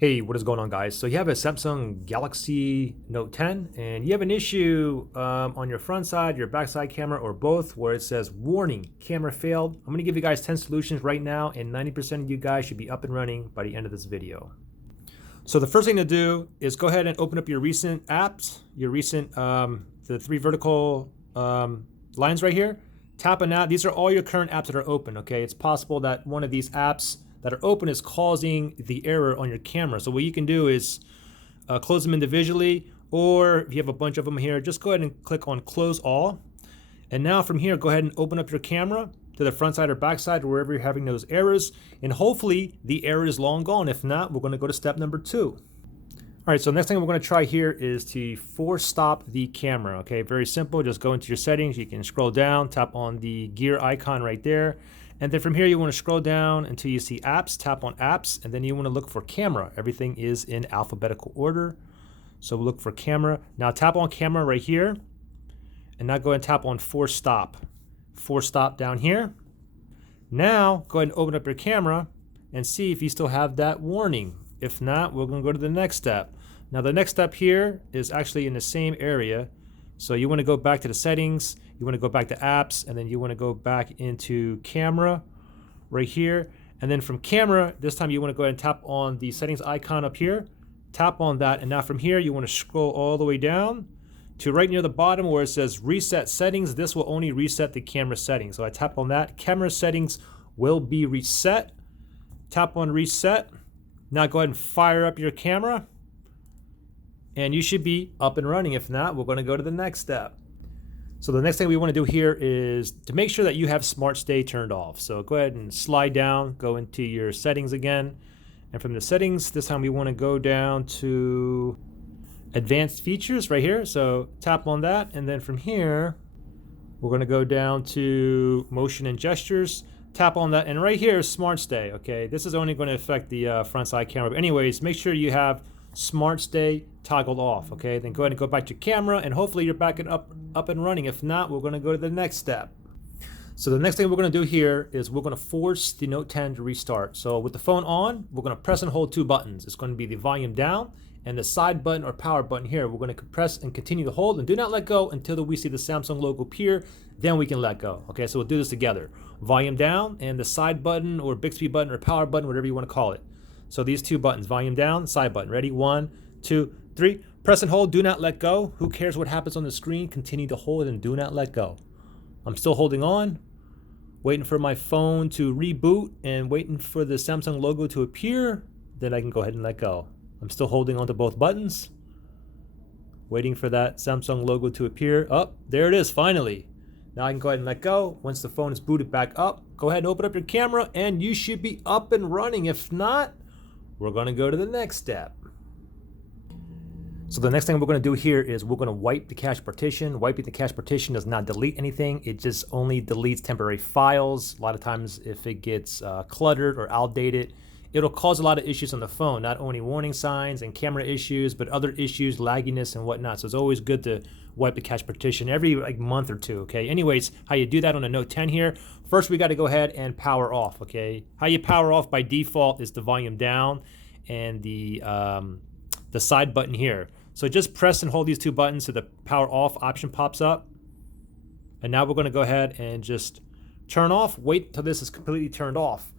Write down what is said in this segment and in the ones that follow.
Hey, what is going on, guys? So you have a Samsung Galaxy Note 10 and you have an issue on your front side, your back side camera, or both, where it says warning, camera failed. I'm going to give you guys 10 solutions right now, and 90% of you guys should be up and running by the end of this video. So the first thing to do is go ahead and open up your recent apps, the three vertical lines right here. Tap on that. These are all your current apps that are open, okay? It's possible that one of these apps that are open is causing the error on your camera. So what you can do is close them individually, or if you have a bunch of them here, just go ahead and click on close all. And now from here, go ahead and open up your camera to the front side or back side, or wherever you're having those errors. And hopefully the error is long gone. If not, we're gonna go to step number 2. All right, so next thing we're gonna try here is to force stop the camera, okay? Very simple, just go into your settings. You can scroll down, tap on the gear icon right there. And then from here, you want to scroll down until you see apps, tap on apps, and then you want to look for camera. Everything is in alphabetical order. So we'll look for camera. Now tap on camera right here, and now go ahead and tap on force stop. Force stop down here. Now go ahead and open up your camera and see if you still have that warning. If not, we're going to go to the next step. Now the next step here is actually in the same area. So you want to go back to the settings, you want to go back to apps, and then you want to go back into camera right here. And then from camera, this time you want to go ahead and tap on the settings icon up here, tap on that. And now from here, you want to scroll all the way down to right near the bottom where it says reset settings. This will only reset the camera settings. So I tap on that, camera settings will be reset. Tap on reset. Now go ahead and fire up your camera, and you should be up and running. If not, we're going to go to the next step. So the next thing we want to do here is to make sure that you have Smart Stay turned off. So go ahead and slide down, go into your settings again. And from the settings, this time we want to go down to advanced features right here. So tap on that. And then from here, we're going to go down to motion and gestures. Tap on that. And right here is Smart Stay. Okay, this is only going to affect the front side camera. But anyways, make sure you have Smart Stay toggled off. Okay, then go ahead and go back to camera, and hopefully you're back and up and running. If not, we're going to go to the next step. So the next thing we're going to do here is we're going to force the Note 10 to restart. So with the phone on, we're going to press and hold 2 buttons. It's going to be the volume down and the side button or power button here. We're going to press and continue to hold and do not let go until we see the Samsung logo appear. Then we can let go. Okay, so we'll do this together. Volume down and the side button or Bixby button or power button, whatever you want to call it. So these 2 buttons, volume down, side button. Ready? 1, 2, 3. Press and hold, do not let go. Who cares what happens on the screen? Continue to hold and do not let go. I'm still holding on, waiting for my phone to reboot and waiting for the Samsung logo to appear. Then I can go ahead and let go. I'm still holding on to both buttons, waiting for that Samsung logo to appear. Oh, there it is, finally. Now I can go ahead and let go. Once the phone is booted back up, go ahead and open up your camera and you should be up and running. If not, we're going to go to the next step. So the next thing we're going to do here is we're going to wipe the cache partition. Wiping the cache partition does not delete anything. It just only deletes temporary files. A lot of times if it gets cluttered or outdated, it'll cause a lot of issues on the phone. Not only warning signs and camera issues, but other issues, lagginess and whatnot. So it's always good to wipe the cache partition every month or 2, okay? Anyways, how you do that on a Note 10 here, first we got to go ahead and power off, okay? How you power off by default is the volume down and the side button here. So just press and hold these 2 buttons so the power off option pops up. And now we're going to go ahead and just turn off. Wait till this is completely turned off.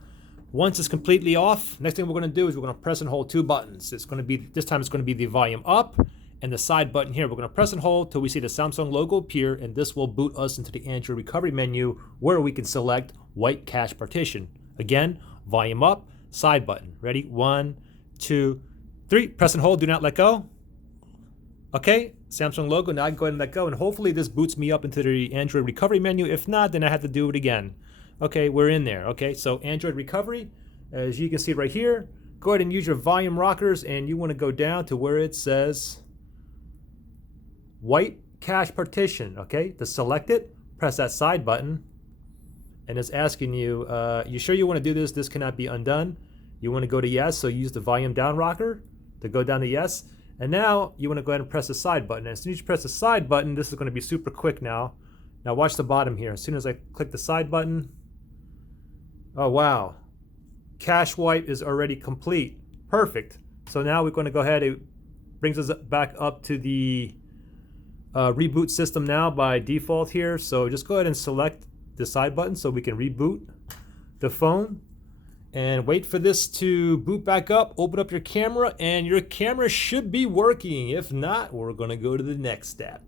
Once it's completely off, next thing we're going to do is we're going to press and hold 2 buttons. It's going to be, this time it's going to be the volume up and the side button here. We're going to press and hold till we see the Samsung logo appear, and this will boot us into the Android recovery menu where we can select wipe cache partition. Again, volume up, side button. Ready? 1, 2, 3. Press and hold, do not let go. Okay, Samsung logo. Now I can go ahead and let go, and hopefully this boots me up into the Android recovery menu. If not, then I have to do it again. Okay, we're in there. Okay, so Android recovery, as you can see right here, go ahead and use your volume rockers, and you want to go down to where it says wipe cache partition. Okay, to select it, press that side button, and it's asking you, you sure you want to do this? This cannot be undone. You want to go to yes, so use the volume down rocker to go down to yes. And now you want to go ahead and press the side button. And as soon as you press the side button, this is going to be super quick now. Now watch the bottom here. As soon as I click the side button, oh wow, cache wipe is already complete. Perfect. So now we're going to go ahead. It brings us back up to the reboot system now by default here. So just go ahead and select the side button so we can reboot the phone and wait for this to boot back up. Open up your camera and your camera should be working. If not, we're going to go to the next step.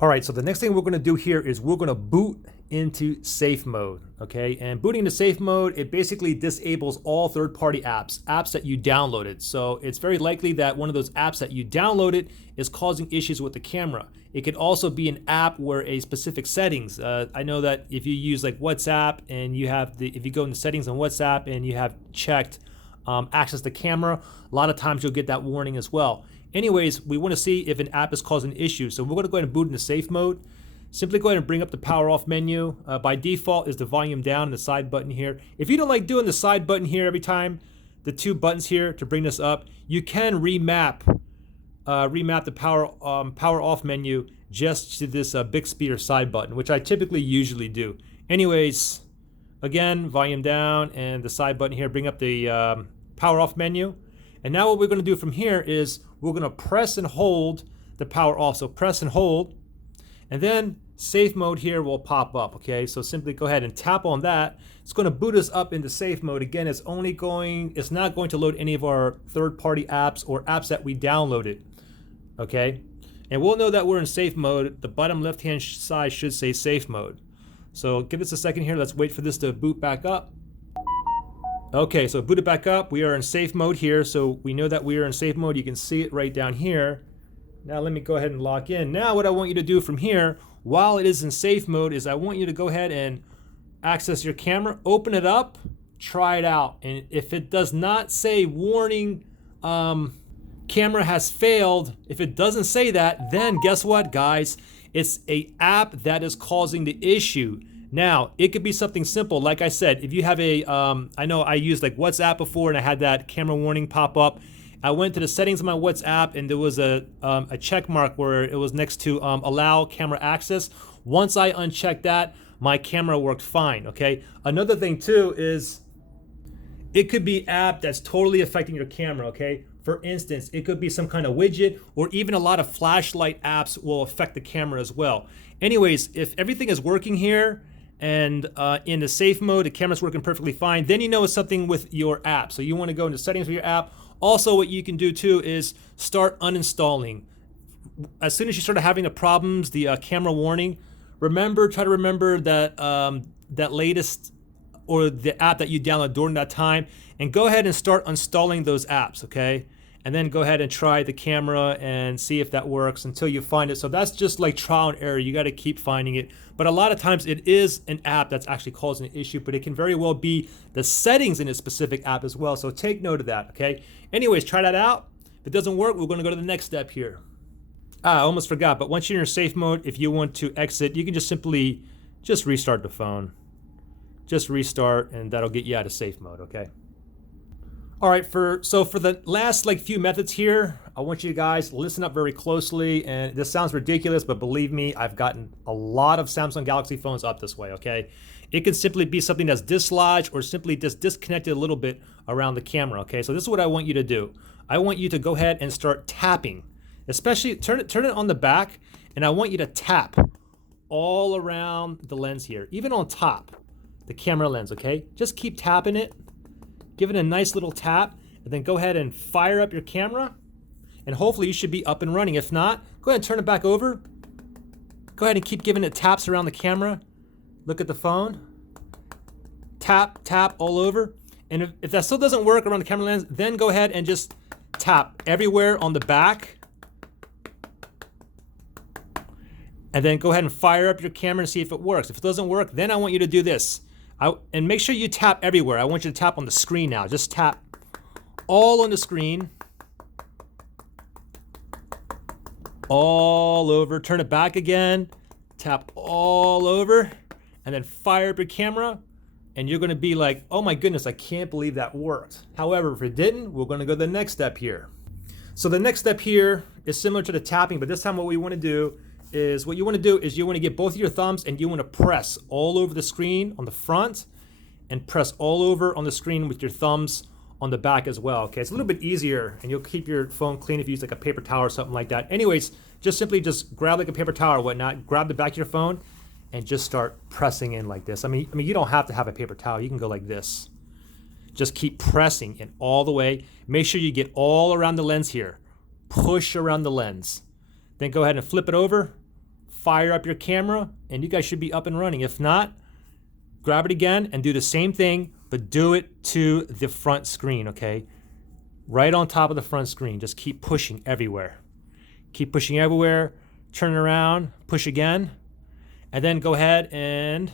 All right, so the next thing we're going to do here is we're going to boot into safe mode, okay? And booting into safe mode, it basically disables all third-party apps that you downloaded. So it's very likely that one of those apps that you downloaded is causing issues with the camera. It could also be an app where a specific settings. I know that if you use like WhatsApp and you have if you go into settings on WhatsApp and you have checked access to camera, a lot of times you'll get that warning as well. Anyways, we want to see if an app is causing issues. So we're going to go ahead and boot into safe mode. Simply go ahead and bring up the power off menu. By default is the volume down and the side button here. If you don't like doing the side button here every time, the two buttons here to bring this up, you can remap the power off menu just to this Bixby or side button, which I typically usually do. Anyways, again, volume down and the side button here, bring up the power off menu. And now what we're going to do from here is we're going to press and hold the power off. So press and hold, and then safe mode here will pop up, okay? So simply go ahead and tap on that. It's going to boot us up into safe mode. Again, it's not going to load any of our third-party apps or apps that we downloaded, okay? And we'll know that we're in safe mode. The bottom left-hand side should say safe mode. So give us a second here. Let's wait for this to boot back up. Okay, so boot it back up. We are in safe mode here, so we know that we are in safe mode. You can see it right down here. Now let me go ahead and lock in. Now what I want you to do from here, while it is in safe mode, is I want you to go ahead and access your camera, open it up, try it out. And if it does not say warning, camera has failed, if it doesn't say that, then guess what, guys? It's an app that is causing the issue. Now, it could be something simple. Like I said, if you have I know I used like WhatsApp before and I had that camera warning pop up. I went to the settings of my WhatsApp and there was a check mark where it was next to allow camera access. Once I unchecked that, my camera worked fine, okay? Another thing too is it could be app that's totally affecting your camera, okay? For instance, it could be some kind of widget, or even a lot of flashlight apps will affect the camera as well. Anyways, if everything is working here, and in the safe mode, the camera's working perfectly fine, then you know it's something with your app. So you want to go into settings for your app. Also, what you can do too is start uninstalling. As soon as you start having the problems, the camera warning, try to remember that that latest or the app that you download during that time, and go ahead and start installing those apps, okay? And then go ahead and try the camera and see if that works until you find it. So that's just like trial and error. You got to keep finding it. But a lot of times it is an app that's actually causing an issue, but it can very well be the settings in a specific app as well. So take note of that, okay? Anyways, try that out. If it doesn't work, we're going to go to the next step here. I almost forgot, but once you're in safe mode, if you want to exit, you can just simply restart the phone. Just restart, and that'll get you out of safe mode, okay? All right, so for the last few methods here, I want you guys listen up very closely. And this sounds ridiculous, but believe me, I've gotten a lot of Samsung Galaxy phones up this way, okay? It can simply be something that's dislodged or simply just disconnected a little bit around the camera, okay? So this is what I want you to do. I want you to go ahead and start tapping, especially turn it on the back, and I want you to tap all around the lens here, even on top, the camera lens, okay? Just keep tapping it. Give it a nice little tap, and then go ahead and fire up your camera, and hopefully you should be up and running. If not, go ahead and turn it back over. Go ahead and keep giving it taps around the camera. Look at the phone. Tap, tap all over. And if that still doesn't work around the camera lens, then go ahead and just tap everywhere on the back. And then go ahead and fire up your camera and see if it works. If it doesn't work, then I want you to do this. And make sure you tap everywhere. I want you to tap on the screen now. Just tap all on the screen. All over. Turn it back again. Tap all over. And then fire up your camera. And you're going to be like, oh my goodness, I can't believe that worked. However, if it didn't, we're going to go to the next step here. So the next step here is similar to the tapping, but this time what you want to do is you want to get both of your thumbs and you want to press all over the screen on the front and press all over on the screen with your thumbs on the back as well. Okay, it's a little bit easier, and you'll keep your phone clean if you use like a paper towel or something like that. Anyways, just simply just grab like a paper towel or whatnot, grab the back of your phone, and just start pressing in like this. I mean, you don't have to have a paper towel. You can go like this. Just keep pressing in all the way. Make sure you get all around the lens here. Push around the lens. Then go ahead and flip it over, fire up your camera, and you guys should be up and running. If not, grab it again and do the same thing, but do it to the front screen, okay? Right on top of the front screen. Just keep pushing everywhere. Keep pushing everywhere, turn it around, push again, and then go ahead and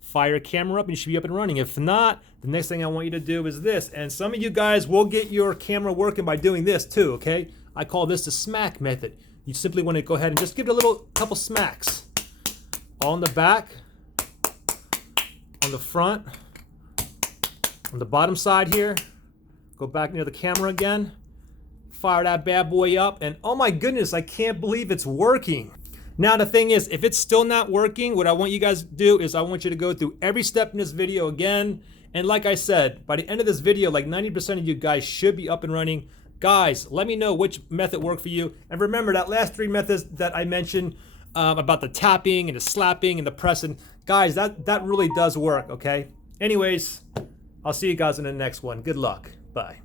fire your camera up and you should be up and running. If not, the next thing I want you to do is this. And some of you guys will get your camera working by doing this too, okay? I call this the smack method. You simply want to go ahead and just give it a couple smacks. On the back, on the front, on the bottom side here. Go back near the camera again. Fire that bad boy up, and oh my goodness, I can't believe it's working. Now the thing is, if it's still not working, what I want you guys to do is I want you to go through every step in this video again. And like I said, by the end of this video, like 90% of you guys should be up and running. Guys, let me know which method worked for you. And remember that last 3 methods that I mentioned about the tapping and the slapping and the pressing. Guys, that really does work, okay? Anyways, I'll see you guys in the next one. Good luck. Bye.